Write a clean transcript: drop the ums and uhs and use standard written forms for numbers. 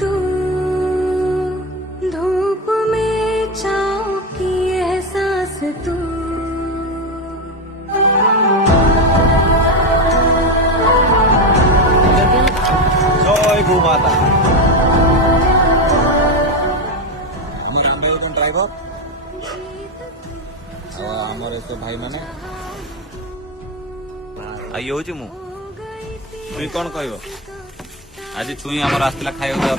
तू धूप में छाँव की एहसास तू जय गो माता ड्राइवर आमर तो भाई माने आई हूँ मु तुई कौन कह आज छुई आमर आसला खाଇବା